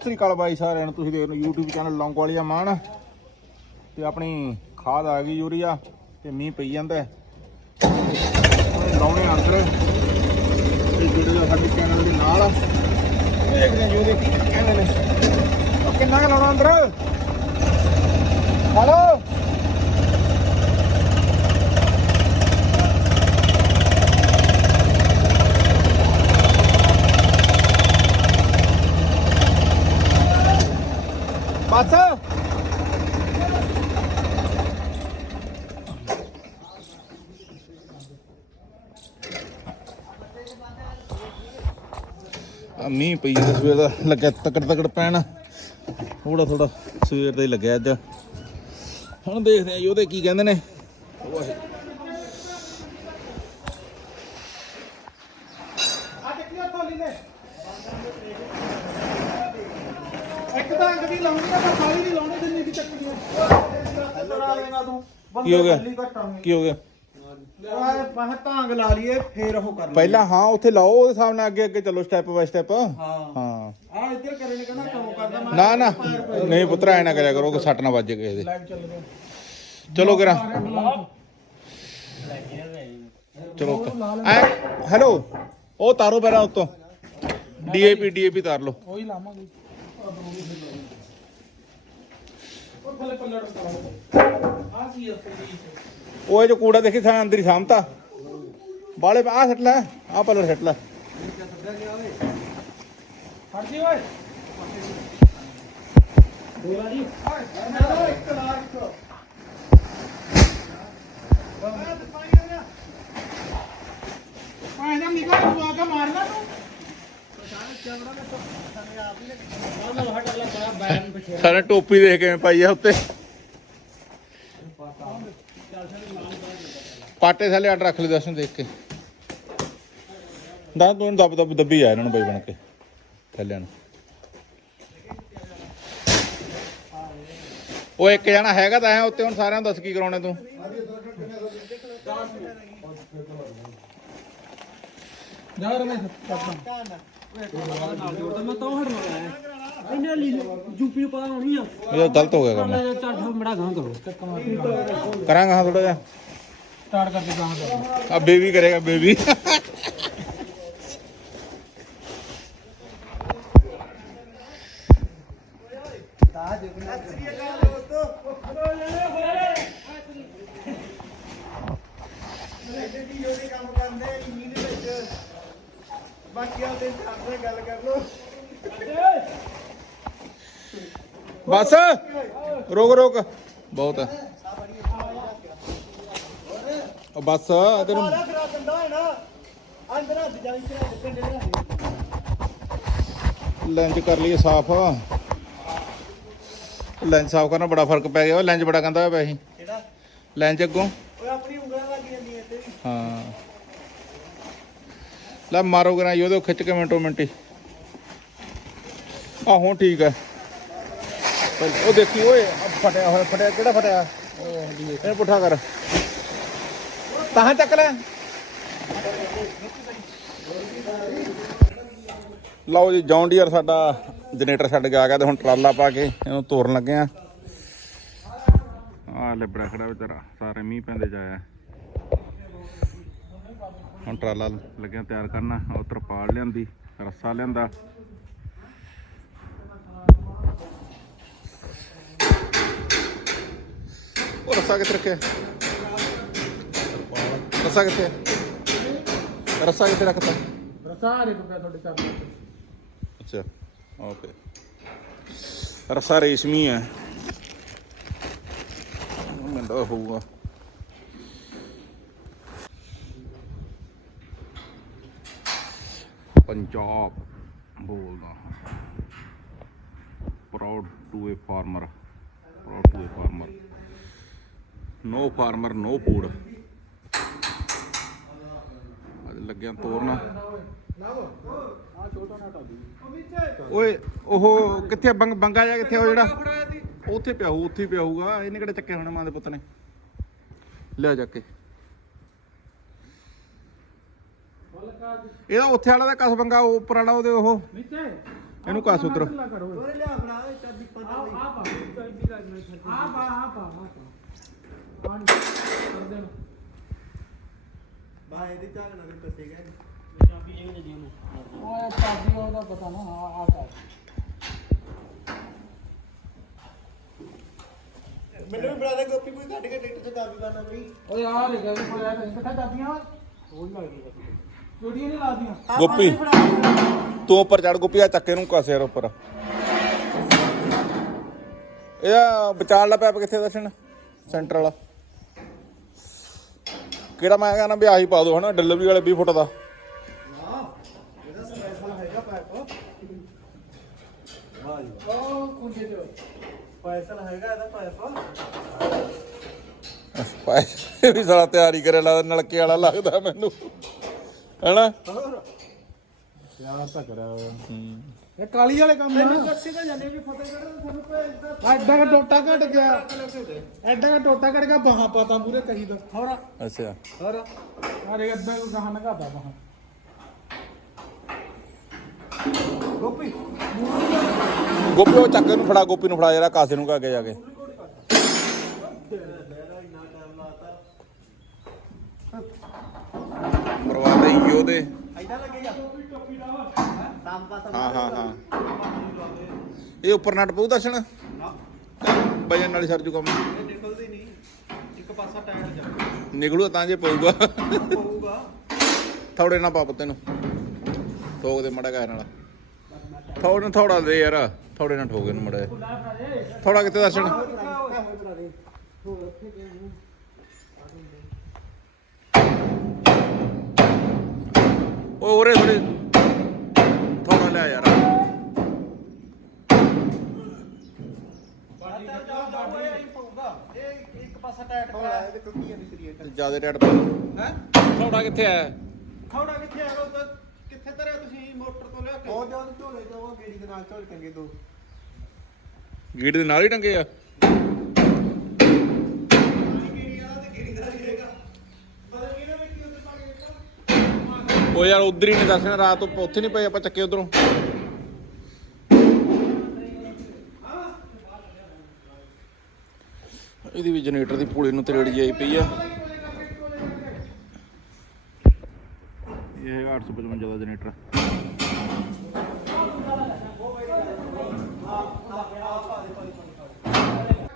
ਸਤਿ ਸ੍ਰੀ ਅਕਾਲ ਬਾਈ ਸਾਰਿਆਂ ਨੂੰ, ਤੁਸੀਂ ਦੇਖ ਰਹੇ ਹੋ YouTube ਚੈਨਲ ਲੌਂਗ ਵਾਲੀਆ ਮਾਨ। ਤੇ ਆਪਣੀ ਖਾਦ ਆ ਗਈ ਯੂਰੀਆ, ਤੇ ਮੀਂਹ ਪਈ ਜਾਂਦਾ ਲਾਉਣੇ ਅੰਦਰ। ਤੇ ਜਿਹੜੇ ਸਾਡੇ ਚੈਨਲ ਦੇ ਨਾਲ ਆ। ਦੇਖਦੇ ਹਾਂ ਜੀ ਕੀ ਕਹਿੰਦੇ ਨੇ। ਉਹ ਕਿੰਨਾ ਕੁ ਲਾਉਣਾ ਅੰਦਰ? ਹਲੋ ਬਸ ਆ ਮੀਂਹ ਪਈ ਜਾਂਦਾ ਸਵੇਰ ਦਾ ਲੱਗਿਆ ਤਕੜ ਤਕੜ ਪੈਣ। ਥੋੜਾ ਥੋੜਾ ਸਵੇਰ ਦਾ ਹੀ ਲੱਗਿਆ ਅੱਜ। ਹੁਣ ਦੇਖਦੇ ਆ ਉਹਦੇ ਕੀ ਕਹਿੰਦੇ ਨੇ। ਵਾਹਿਗੁਰੂ। ਇੱਕ ਤਾਂ ਅੰਗ ਦੀ ਲਾਉਣੀ ਆ ਤਾਂ ਸਾਰੀ ਦੀ ਲਾਉਣੀ ਜਿੰਨੀ ਦੀ ਚੱਕਣੀ ਆ। ਕਰਾ ਦੇਗਾ ਤੂੰ ਕੀ ਹੋ ਗਿਆ? ਕੀ ਹੋ ਗਿਆ? ਉਹ ਮੈਂ ਤਾਂਗ ਲਾ ਲਈਏ ਫੇਰ ਉਹ ਕਰ ਲਈਏ। ਪਹਿਲਾਂ ਹਾਂ ਉੱਥੇ ਲਾਓ ਉਹਦੇ ਹਿਸਾਬ ਨਾਲ ਅੱਗੇ ਅੱਗੇ ਚੱਲੋ ਸਟੈਪ ਬਾਈ ਸਟੈਪ ਹਾਂ। ਹਾਂ। ਆ ਇੱਧਰ ਕਰੇ ਨੇ ਕਹਿੰਦਾ ਕੰਮ ਕਰਦਾ ਮੈਂ ਨਾ। ਨਾ ਨਹੀਂ ਪੁੱਤਰਾ ਐ ਨਾ ਕਰਿਆ ਕਰੋ ਕਿ ਸੱਟ ਨਾ ਵੱਜੇ ਕਿਸੇ ਦੇ। ਲਾਈਵ ਚੱਲ ਰਿਹਾ ਚਲੋ ਕਰਾਂ ਚਲੋ ਐ ਹੈਲੋ ਉਹ ਤਾਰੋ ਪਹਿਲਾਂ ਉੱਤੋਂ। ਡੀਏਪੀ ਡੀਏਪੀ ਤਾਰ ਲਓ। ਉਹੀ ਲਾਵਾਂਗੇ। ਉਹ ਥੱਲੇ ਪੱਲੜ ਆ ਕੀ ਆ ਉਹ ਇਹ ਜੋ ਕੂੜਾ ਦੇਖੀ ਸਾਂ ਅੰਦਰ ਹੀ ਸਾਂਭਤਾ। ਬਾਲੇ ਆ ਸੱਟ ਲੈ ਆ ਪਲਰ ਸੱਟ ਲੈ। ਫੜ ਜੀ ਓਏ। ਬੋਲਾ ਜੀ ਇੱਕ ਲਾ ਪਾਣੀ ਦਾ ਨਿਕਲ ਤੂੰ ਆ ਕੇ ਮਾਰਨਾ ਤੂੰ। ਸਾਰੇ ਟੋਪੀ ਦੇਖ ਕੇ ਪਾਈ ਆ ਉੱਤੇ। ਪਾਟੇ ਥੱਲੇ ਆਡ ਰੱਖ ਲੈ ਦਸ ਨੂੰ ਦੇਖ ਕੇ। ਦਾ ਤੂੰ ਦੱਬ ਦੱਬ ਦੱਬੀ ਆ ਇਹਨਾਂ ਨੂੰ ਬਈ ਬਣ ਕੇ। ਥੱਲੇ ਨੂੰ। ਉਹ ਇੱਕ ਜਣਾ ਹੈਗਾ ਤਾਂ ਹੈ ਉੱਤੇ ਹੁਣ ਸਾਰਿਆਂ ਨੂੰ ਦੱਸ ਕੀ ਕਰਾਉਣਾ ਤੂੰ? ਜਾ ਰਮੇ ਚੱਪਾ ਮੈਂ ਤਾਂ ਹਟ ਲਗਾ ਇਹਨੇ ਲਈ ਯੂਪੀ ਨੂੰ ਪਤਾ ਹੋਣੀ ਆ। ਇਹ ਗਲਤ ਹੋ ਗਿਆ ਕੰਮ। ਲੈ ਠੋ ਮੜਾ ਗਾਂ ਕਰੋ। ਕਰਾਂਗਾ ਥੋੜਾ ਜਿਹਾ। ਸਟਾਰਟ ਕਰਦੇ ਗਾਂ ਆ ਬੇਬੀ ਕਰੇਗਾ ਬੇਬੀ। ਬਾਕੀਆਂ ਦੇ ਸਾਹਮਣੇ ਗੱਲ ਕਰ ਲੋ ਬਸ। ਰੋਕ ਰੋਕ। ਬਹੁਤ ਉਹ ਬਸ ਤੈਨੂੰ ਫਿਰ ਦੰਦਾ ਹੈ ਨਾ ਅੰਦਰ ਹੱਥ ਜਾਈ ਚੜਾ ਪਿੰਡ ਦੇ ਲੈਂਜ ਕਰ ਲਈਏ ਸਾਫ਼। ਲੈਂਜ ਸਾਫ਼ ਕਰਨਾ ਬੜਾ ਫ਼ਰਕ ਪੈ ਗਿਆ। ਲੈਂਜ ਬੜਾ ਕਹਿੰਦਾ ਪਿਆ ਸੀ। ਕਿਹੜਾ? ਲੈਂਜ ਅੱਗੋਂ। ਓਏ ਆਪਣੀ ਉਂਗਲਾਂ ਲੱਗ ਜਾਂਦੀਆਂ ਇੱਥੇ ਵੀ। ਹਾਂ। ਲੈ ਮਾਰੋ ਕਰਾਂ ਜੀ, ਉਹਦੇ ਖਿੱਚ ਕੇ ਮਿੰਟੋ ਮਿੰਟੀ। ਆ ਹੁਣ ਠੀਕ ਹੈ। ਉਹ ਦੇਖੀ, ਓਏ ਫਟਿਆ ਹੋਇਆ, ਫਟਿਆ, ਕਿਹੜਾ ਫਟਿਆ? ਇਹ ਪੁੱਠਾ ਕਰ। ਤਾਂ ਚੱਕ ਲੈ। ਲਓ ਜੀ ਜੌਨ ਡੀਅਰ ਸਾਡਾ ਜਨਰੇਟਰ ਛੱਡ ਕੇ ਆ ਗਿਆ ਤੇ ਹੁਣ ਟਰਾਲਾ ਪਾ ਕੇ ਇਹਨੂੰ ਤੋਰਨ ਲੱਗੇ ਆ। ਆ ਲਿਬੜਾ ਖੜਾ ਵਿਚਾਰਾ, ਸਾਰੇ ਮੀਂਹ ਪੈਂਦੇ ਜਾਇਆ। ਹੁਣ ਟਰਾਲਾ ਲੱਗਿਆ ਤਿਆਰ ਕਰਨਾ ਉਹ ਤਰਪਾਲ ਲਿਆਂਦੀ ਰੱਸਾ ਲਿਆਂਦਾ। ਉਹ ਰੱਸਾ ਕਿੱਥੇ ਰੱਖਿਆ? ਰੱਸਾ ਕਿੱਥੇ? ਰੱਸਾ ਕਿੱਥੇ ਰੱਖਤਾ? ਸਾਰੇ ਰੁਪਏ ਤੁਹਾਡੇ ਚਾਰ ਅੱਛਾ ਓਕੇ। ਰੱਸਾ ਰੇਸ਼ਮੀ ਹੈ। ਮੈਨੂੰ ਤਾਂ ਹੋਊਗਾ। ਪੰਜਾਬ ਬੋਲਦਾ proud to a farmer proud to a farmer no farmer no food ਅੱਜ ਲੱਗਿਆ ਤੋਰਨਾ। ਓਏ, ਉਹ ਕਿੱਥੇ ਬੰਗ ਬੰਗਾ ਜਾ ਕਿੱਥੇ ਉਹ ਜਿਹੜਾ। ਉੱਥੇ ਪਿਆ ਹੋਊ, ਉੱਥੇ ਪਿਆ ਹੋਊਗਾ। ਇਹਨੇ ਕਿਹੜੇ ਚੱਕੇ ਹੋਣੇ ਮਾਂ ਦੇ ਪੁੱਤ ਨੇ? ਲਿਆ ਜਾ ਕੇ। ਇਹਦਾ ਉੱਥੇ ਵਾਲਾ ਦਾ ਕਸ ਬੰਗਾ ਉਹ ਉੱਪਰ ਵਾਲਾ ਉਹਦੇ ਉਹ। ਨੀਚੇ ਇਹਨੂੰ ਕਾਸ ਉਤਰ ਢਿੱਲਾ ਕਰੋ ਉਹਨੇ ਲਿਆ ਫੜਾ ਚਾਬੀ ਆ ਪਤਾ ਆ ਪਾ ਚਾਬੀ ਲੱਗਣਾ ਆ ਪਾ ਆ ਪਾ ਆ ਪਾ। ਆ ਨੀ, ਕਰ ਦੇਣ। ਬਾਹਰ ਇਹਦੇ ਝਾਗ ਨਾਲ ਦੱਸੇ ਗਿਆ ਚਾਬੀ ਇਹ ਦੇ ਦਿਓ ਉਹ ਚਾਬੀ ਉਹਦਾ ਪਤਾ ਨਾ ਆ ਆ ਕਰ ਮੈਨੂੰ ਵੀ ਬੜਾ ਦੇ ਗੋਪੀ ਕੋਈ ਕੱਢ ਕੇ ਟਿਕਟ ਚ ਚਾਬੀ ਕਰਨਾ ਕੋਈ। ਓਏ ਆ ਲੈ ਗਿਆ ਕੋਈ ਆ ਨਹੀਂ ਕਿੱਥੇ ਚਾਬੀਆਂ? ਉਹ ਲੱਗ ਲਾਦੀਆਂ। ਗੋਪੀ ਤੂੰ ਉੱਪਰ ਚੜ ਗੋਪੀ ਆ ਚੱਕੇ ਨੂੰ ਕਾਸੇ ਯਾਰ ਉੱਪਰ। ਇਹਦਾ ਵਿਚਾਲ ਦਾ ਪੈਪ ਕਿੱਥੇ ਦਰਸ਼ਨ? ਸੈਂਟਰ ਵਾਲਾ। ਕਿਹੜਾ ਮੈਂ ਕਹਿੰਦਾ ਵੀ ਆਹੀ ਪਾ ਦੋ ਹਨਾ ਡਿਲੀਵਰੀ ਵਾਲੇ 20 ਫੁੱਟ ਦਾ। ਇਹਦਾ ਸਪੈਸ਼ਲ ਹੈਗਾ ਇਹਦਾ ਪਾਈਪ ਪਾਏ ਇਹ ਵੀ ਸਾਲਾ ਤਿਆਰੀ ਕਰੇ ਲੱਗਦਾ ਨਲਕੇ ਵਾਲਾ ਲੱਗਦਾ ਮੈਨੂੰ। ਹੈਨਾ? ਹੋਰ। ਯਾਰ ਤਾਂ ਕਰਿਆ ਇਹ ਕਾਲੀ ਵਾਲੇ ਕੰਮ ਮੈਨੂੰ ਦੱਸੇ ਤਾਂ ਜਾਂਦੇ ਵੀ ਫਤਿਹਗੜ੍ਹ ਤੁਹਾਨੂੰ ਭੇਜਦਾ। ਐਡਾ ਕਾ ਟੋਟਾ ਘਟ ਗਿਆ। ਐਡਾ ਕਾ ਟੋਟਾ ਘਟ ਗਿਆ ਬਾਹਾਂ ਪਾਤਾ ਪੂਰੇ ਕਹੀ ਦਾ। ਹੋਰ। ਅੱਛਾ। ਹੋਰ। ਅਰੇ ਅੱਧਾ ਕੋ ਗਾਹਾਂ ਨਗਾਤਾ ਬਾਹਾਂ। ਗੋਪੀ। ਗੋਪੀ ਉਹ ਚੱਕੇ ਨੂੰ ਫੜਾ ਗੋਪੀ ਨੂੰ ਫੜਾ ਜਰਾ ਕਾਸੇ ਨੂੰ ਕਾਗੇ ਜਾ ਕੇ। ਮਰਵਾ ਦੇ ਐਦਾਂ ਲੱਗੇਗਾ ਸਾਮ ਪਾਸਾ ਹਾਂ ਹਾਂ ਹਾਂ। ਇਹ ਉੱਪਰ ਨਟ ਪਊ ਦਰਸ਼ਨ? ਵਜਨ ਨਾਲ ਹੀ ਸਰ ਜੂ ਕੰਮ। ਨਿਕਲਦੀ ਨਹੀਂ ਇੱਕ ਪਾਸਾ ਟਾਇਰ ਜਾ ਨਿਕਲੂ ਤਾਂ ਜੇ ਪਊਗਾ। ਹੋਊਗਾ ਥੋੜੇ ਨਾ ਪਾ ਤੈਨੂੰ ਨੂੰ। ਠੋਕ ਦੇ ਮੜਾ ਗਾਇ ਨਾਲ ਥੋੜਾ ਥੋੜਾ ਦੇ ਯਾਰ। ਥੋੜੇ ਨਾ ਠੋਕ ਇਹਨੂੰ ਮੜਾ ਥੋੜਾ ਕਿੱਥੇ ਦਰਸ਼ਨ? ਉਹ ਉਰੇ ਥੋੜੇ ਥੋੜਾ ਲਿਆ ਯਾਰ। ਜ਼ਿਆਦਾ ਰੇਟ ਪਾ ਥੋੜਾ ਕਿੱਥੇ ਆਇਆ? ਖੌੜਾ ਕਿੱਥੇ ਆ ਉਹ ਕਿੱਥੇ ਧਰਿਆ ਤੁਸੀਂ? ਮੋਟਰ ਤੋਂ ਲਿਆ ਕੇ। ਉਹ ਜਦੋਂ ਝੋਲੇ ਤੋਂ ਉਹ ਗੇੜੀ ਦੇ ਨਾਲ ਝੋਲ ਟੰਗੇ ਦੋ। ਗੇਟ ਦੇ ਨਾਲ ਹੀ ਟੰਗੇ ਆ ਗੇੜੀ ਵਾਲਾ ਤੇ ਗੇੜੀ ਦਾ ਰਹੇਗਾ ਬਦਲ ਕੇ ਨਾ ਵਿੱਚ ਉੱਤੇ ਪਾ ਕੇ ਦੇਖੋ ਉਹ ਯਾਰ ਉਧਰ ਹੀ ਨਹੀਂ ਦੱਸਣਾ ਰਾਤ ਉੱਪ- ਉੱਥੇ ਨਹੀਂ ਪਏ ਆਪਾਂ ਚੱਕੇ ਉਧਰੋਂ। ਇਹਦੀ ਵੀ ਜਨਰੇਟਰ ਦੀ ਪੂਲੀ ਨੂੰ ਤਰੇੜੀ ਜਾਈ ਪਈ ਆ। ਇਹ ਹੈਗਾ 855 ਦਾ ਜਨਰੇਟਰ।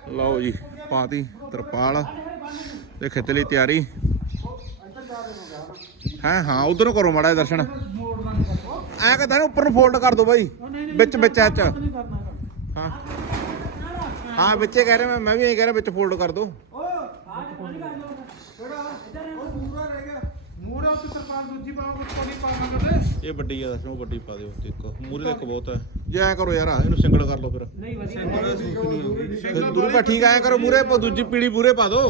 ਲਓ ਜੀ ਪਾਤੀ ਤਰਪਾਲ ਤੇ ਖਿੱਚ ਲਈ ਤਿਆਰੀ। ਹਾਂ ਹਾਂ ਉਧਰੋਂ ਕਰੋ ਮਾੜਾ ਜਿਹਾ ਦਰਸ਼ਨ। ਐ ਕਹਿੰਦਾ ਨਾ ਉੱਪਰ ਨੂੰ ਫੋਲਡ ਕਰ ਦੋ ਬਾਈ। ਵਿੱਚ ਵਿੱਚ ਐਚ। ਨਹੀਂ ਕਰਨਾ ਹਾਂ। ਹਾਂ ਵਿੱਚੇ ਕਹਿ ਰਿਹਾ ਮੈਂ ਮੈਂ ਵੀ ਇਹ ਕਹਿ ਰਿਹਾ ਵਿੱਚ ਫੋਲਡ ਕਰ ਦੋ। ਮੂਰੇ ਉੱਤੇ ਸਰਕਾਰ ਦੂਜੀ ਬਾਹ ਉੱਤੋਂ ਨਹੀਂ ਪਾਣਾ ਕਦੇ ਇਹ ਵੱਡੀ ਆ ਦਰਸ਼ਨ ਉਹ ਵੱਡੀ ਪਾ ਦਿਓ ਇੱਕ। ਮੂਰੇ ਇੱਕ ਬਹੁਤ ਹੈ ਜੇ ਐ ਕਰੋ ਯਾਰ ਇਹਨੂੰ ਸਿੰਗਲ ਕਰ ਲਓ ਫਿਰ। ਨਹੀਂ ਵਧੀਆ। ਪਾ ਠੀਕ ਐ ਕਰੋ ਮੂਰੇ ਦੂਜੀ ਪੀੜੀ ਮੂਰੇ ਪਾ ਦੋ।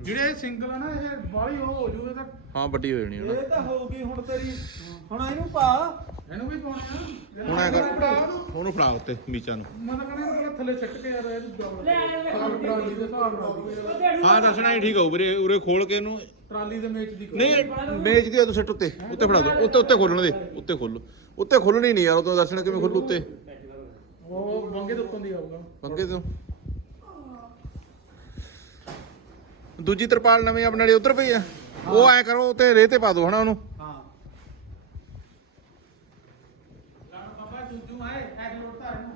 ਜਿਹੜੇ ਇਹ ਸਿੰਗਲ ਆ ਨਾ ਇਹ ਬਾਹਲੀ ਉਹ ਹੋ ਜੂਗੇ ਤਾਂ ਹਾਂ ਵੱਡੀ ਹੋ ਜਾਣੀ ਹੁਣ ਇਹ ਤਾਂ ਹੋ ਗਈ ਹੁਣ ਤੇਰੀ ਹੁਣ ਇਹਨੂੰ ਪਾ। ਇਹਨੂੰ ਵੀ ਪਾਉਣੇ ਆ ਹੁਣ ਐ ਕਰ ਉਹਨੂੰ ਫੜਾ ਉੱਤੇ ਮੀਚਾ ਨੂੰ। ਮੈਂ ਤਾਂ ਕਹਿੰਦਾ ਇਹਨੂੰ ਥੱਲੇ ਛੱਟ ਕੇ ਯਾਰ ਇਹਨੂੰ ਦਬਾ ਟਰਾਲੀ ਦੇ ਹਿਸਾਬ ਨਾਲ। ਹਾਂ ਦੱਸਣਾ ਹੀ ਠੀਕ ਹੋਊ ਵੀਰੇ ਉਰੇ ਖੋਲ ਕੇ ਇਹਨੂੰ। ਟਰਾਲੀ ਦੇ ਮੇਚ ਦੀ ਨਹੀਂ ਮੇਜ ਦੀ ਤੂੰ ਸਿੱਟ ਉੱਤੇ ਉੱਤੇ ਫੜਾ ਦੋ ਉੱਤੇ ਉੱਤੇ ਖੋਲਣ ਦੇ ਉੱਤੇ ਖੋਲੋ ਉੱਤੇ ਖੋਲਣੀ ਨਹੀਂ ਯਾਰ ਉਹ ਤੋਂ ਦੱਸਣਾ ਕਿਵੇਂ ਖੋਲੂ ਉੱਤੇ। ਉਹ ਬੰਗੇ ਦੇ ਉੱਤੋਂ ਦੀ ਆਊਗਾ। ਅੱਗੇ ਤੋਂ। ਦੂਜੀ ਤਰਪਾਲ ਨਵੀਂ ਆਪਣੇ ਵਾਲੀ ਉਧਰ ਪਈ ਆ। ਉਹ ਐ ਕਰੋ ਤੇ ਰੇਹ ਤੇ ਪਾ ਦੋ ਹਨਾ ਉਹਨੂੰ। ਹਾਂ ਬਾਬਾ ਜੂਜੂ ਆਏ ਐਗ ਲੋਡ ਤਾਂ ਇਹਨੂੰ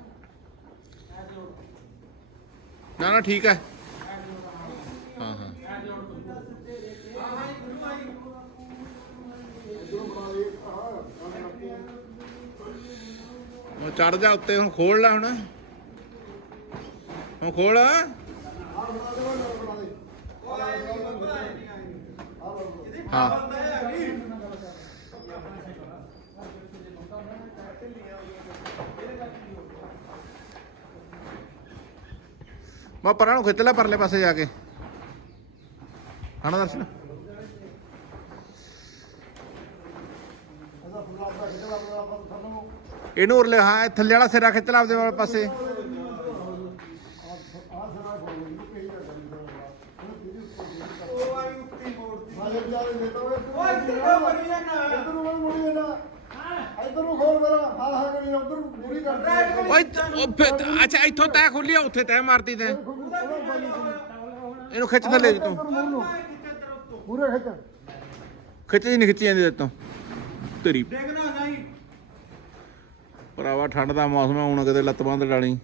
ਐਗ ਲੋਡ ਨਾ ਨਾ, ਠੀਕ ਹੈ। ਹਾਂ ਹਾਂ। ਐਗ ਲੋਡ ਉਹ ਚੜ ਜਾ ਉੱਤੇ, ਹੁਣ ਖੋਲ ਲੈ ਹੁਣ। ਹੁਣ ਖੋਲ। ਹਾਂ। ਮੈਂ ਪਰਾਂ ਨੂੰ ਖਿੱਚ ਲੈ ਪਰਲੇ ਪਾਸੇ ਜਾ ਕੇ। ਹਣਾ ਦਰਸ਼ਨ? ਇਹਨੂੰ ਉਰਲੇ, ਹਾਂ, ਇਹ ਥੱਲੇ ਵਾਲਾ ਸਿਰਾ ਖਿੱਚ ਲਾ ਆਪਦੇ ਵਾਲੇ ਪਾਸੇ ਉਹ ਆਈ ਉੱਤੀ ਮੋੜਦੀ ਓਏ ਕਿੱਥੇ ਮਰੀ ਜਾਣਾ ਇੱਧਰ ਨੂੰ ਖੋਲ ਮੇਰਾ ਆਹ ਹਾਂ ਕਰੀ ਉੱਧਰ ਪੂਰੀ ਕਰ ਓਏ ਉਹ ਫਿਰ- ਅੱਛਾ ਇੱਥੋਂ ਤੈ ਖੋਲੀ ਆ ਉੱਥੇ ਤੈ। ਮਾਰਤੀ ਤੈ ਇਹਨੂੰ ਖਿੱਚ ਥੱਲੇ ਤੂੰ। ਪੂਰੇ ਖਿੱਚ। ਖਿੱਚਦੀ ਨਹੀਂ ਖਿੱਚੀ ਜਾਂਦੀ ਤੋਂ। ਤੇਰੀ ਦੇਖਣਾ ਨਹੀਂ। ਭਰਾਵਾ ਠੰਡ ਦਾ ਮੌਸਮ ਆ ਹੁਣ ਕਿਤੇ ਲੱਤ ਬੰਦ ਡਾਲੀ।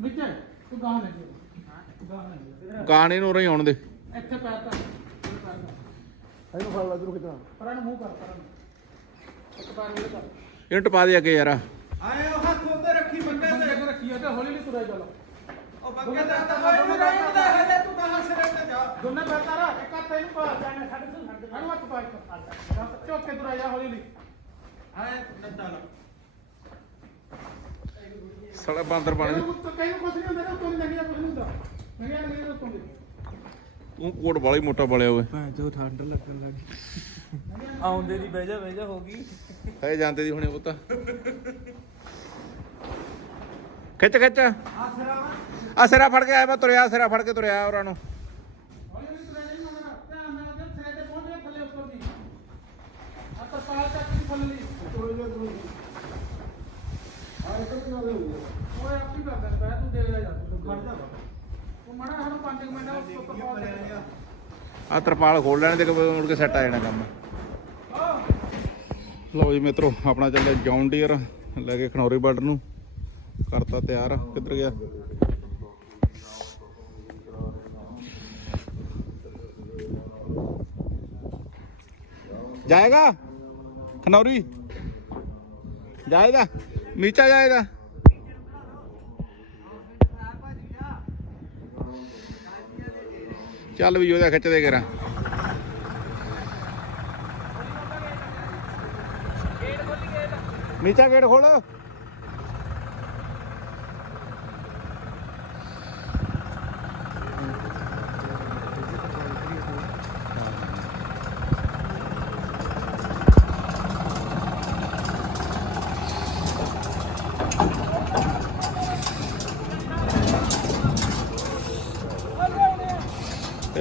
ਵਿੱਚ ਤੂੰ ਗਾਹ ਨਹੀਂ ਗਾਹ ਨਹੀਂ ਗਾਣੇ ਨੂੰ ਰਹੀ ਆਉਣ ਦੇ। ਇੱਥੇ ਪੈਰ ਤਾਂ ਇਹਨੂੰ ਫੜ ਲੈ ਇੱਧਰ ਖਿੱਚਣਾ ਪਰਾਂ ਨੂੰ ਮੂੰਹ ਕਰ ਪਰਾਂ ਨੂੰ। ਇੱਕ ਪੈਰ ਮੇਰੇ ਕਰ। ਇਹਨੂੰ ਟਪਾ ਦੇ ਅੱਗੇ ਯਾਰ। ਆਏ ਉਹ ਹੱਥ ਉੱਤੇ ਰੱਖੀ ਬੰਦੇ ਤੇ ਰੱਖੀ ਤੇ ਹੌਲੀ ਹੌਲੀ ਤੁਰਿਆ ਚੱਲ। ਉਹ ਬੰਦੇ ਤੇ ਤਾਂ ਕੋਈ ਨਹੀਂ ਰਹਿੰਦਾ ਹਜੇ ਤੂੰ ਕਹਾਂ ਸਿਰੇ ਤੇ ਜਾ। ਦੋਨੇ ਪੈਰ ਤਾਰਾ ਇੱਕ ਹੱਥ ਇਹਨੂੰ ਪਾ ਜਾਣੇ ਛੱਡ ਤੂੰ ਛੱਡ ਇਹਨੂੰ ਹੱਥ ਪਾ ਇੱਕ ਚੁੱਕ ਕੇ ਤੁਰਿਆ ਜਾ ਹੌਲੀ ਹੌਲੀ। ਆਏ ਨੱਦਾ ਲਾ। ਸਾਲਾ ਬਾਂਦਰ ਬਣ ਗਿਆ। ਇਹਨੂੰ ਕੁੱਤ ਕਹੀਂ ਕੁਛ ਨਹੀਂ ਹੁੰਦਾ ਕੋਈ ਨਹੀਂ ਕੁਛ ਨਹੀਂ ਹੁੰਦਾ। ਨਹੀਂ ਨਹੀਂ ਨਹੀਂ ਉੱਤੋਂ ਦੀ। ਤੂੰ ਕੋਟ ਵਾਲੀ ਮੋਟਾ ਬਲਿਆ ਓਏ। ਆਉਂਦੇ ਦੀ ਬਹਿ ਜਾ ਬਹਿ ਜਾ ਹੋ ਗਈ। ਹੈ ਜਾਂਦੇ ਦੀ ਹੁਣੇ ਪੁੱਤ। ਖਿੱਚ ਖਿੱਚ। ਆ ਸਿਰਾ ਫੜ ਕੇ ਆਇਆ ਮੈਂ ਤੁਰਿਆ ਸਿਰਾ ਫੜ ਕੇ ਤੁਰਿਆ ਉਹਨਾਂ ਨੂੰ। ਦੀ ਓਏ ਆਪੀ ਕਰਦਾ ਬੈ ਤੂੰ ਦੇਖ ਲੈ ਜਾ ਤੂੰ ਖੜ ਜਾ। ਮੜਾ ਸਾਨੂੰ 5 ਮਿੰਟ ਉਸ ਤੋਂ ਬਾਅਦ ਆ ਤਰਪਾਲ ਖੋਲ ਲੈਣੇ ਤੇ ਮੁੜ ਕੇ ਸੈੱਟ ਆ ਜਾਣਾ ਕੰਮ। ਲਓ ਜੀ ਮਿੱਤਰੋ, ਆਪਣਾ ਚੱਲਿਆ ਜੌਨ ਡੀਅਰ ਲੈ ਕੇ ਖਨੌਰੀ ਬਾਰਡਰ ਨੂੰ। ਕਰਤਾ ਤਿਆਰ, ਕਿੱਧਰ ਗਿਆ? ਜਾਏਗਾ? ਖਨੌਰੀ? ਜਾਏਗਾ? ਮੀਚਾ ਜਾਏਗਾ? ਚੱਲ ਵੀ ਉਹਦਾ ਖਿੱਚਦੇ ਕਰਾਂ ਨੀਚਾ ਗੇਟ ਖੋਲ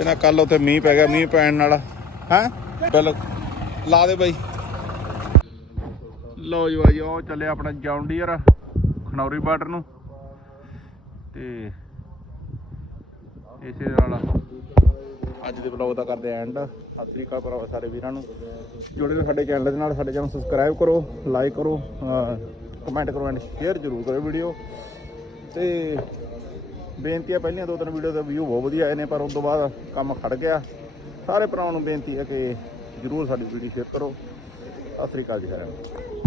ਤੇ ਕੱਲ ਉੱਥੇ ਮੀਂਹ ਪੈ ਗਿਆ, ਮੀਂਹ ਪੈਣ ਨਾਲ। ਹੈ? ਬਿਲ ਲਾ ਦੇ ਬਾਈ। ਲਓ ਜੀ ਬਾਈ, ਉਹ ਚੱਲਿਆ ਆਪਣਾ ਜੌਂਡੀਅਰ, ਖਨੌਰੀ ਬਾਰਡਰ ਨੂੰ। ਤੇ ਇਸੇ ਨਾਲ ਅੱਜ ਦੇ ਵਲੌਗ ਦਾ ਕਰਦੇ ਐਂਡ ਸਤਿ ਸ੍ਰੀ ਅਕਾਲ ਭਰਾਵਾ, ਸਾਰੇ ਵੀਰਾਂ ਨੂੰ। ਜੁੜੇ ਰਹੋ ਸਾਡੇ ਚੈਨਲ ਦੇ ਨਾਲ, ਸਾਡੇ ਚੈਨਲ ਸਬਸਕ੍ਰਾਈਬ ਕਰੋ ਲਾਈਕ ਕਰੋ ਕਮੈਂਟ ਕਰੋ ਐਂਡ ਸ਼ੇਅਰ ਜ਼ਰੂਰ ਕਰੋ ਵੀਡੀਓ ਤੇ ਬੇਨਤੀ ਆ ਪਹਿਲੀਆਂ ਦੋ ਤਿੰਨ ਵੀਡੀਓ ਦੇ ਵਿਊ ਬਹੁਤ ਵਧੀਆ ਆਏ ਨੇ, ਪਰ ਉਸ ਤੋਂ ਬਾਅਦ ਕੰਮ ਖੜ ਗਿਆ। ਸਾਰੇ ਭਰਾਵਾਂ ਨੂੰ ਬੇਨਤੀ ਹੈ ਕਿ ਜਰੂਰ ਸਾਡੀ ਵੀਡੀਓ ਸ਼ੇਅਰ ਕਰੋ। ਸਤਿ ਸ੍ਰੀ ਅਕਾਲ ਜੀ ਸਾਰਿਆਂ ਨੂੰ।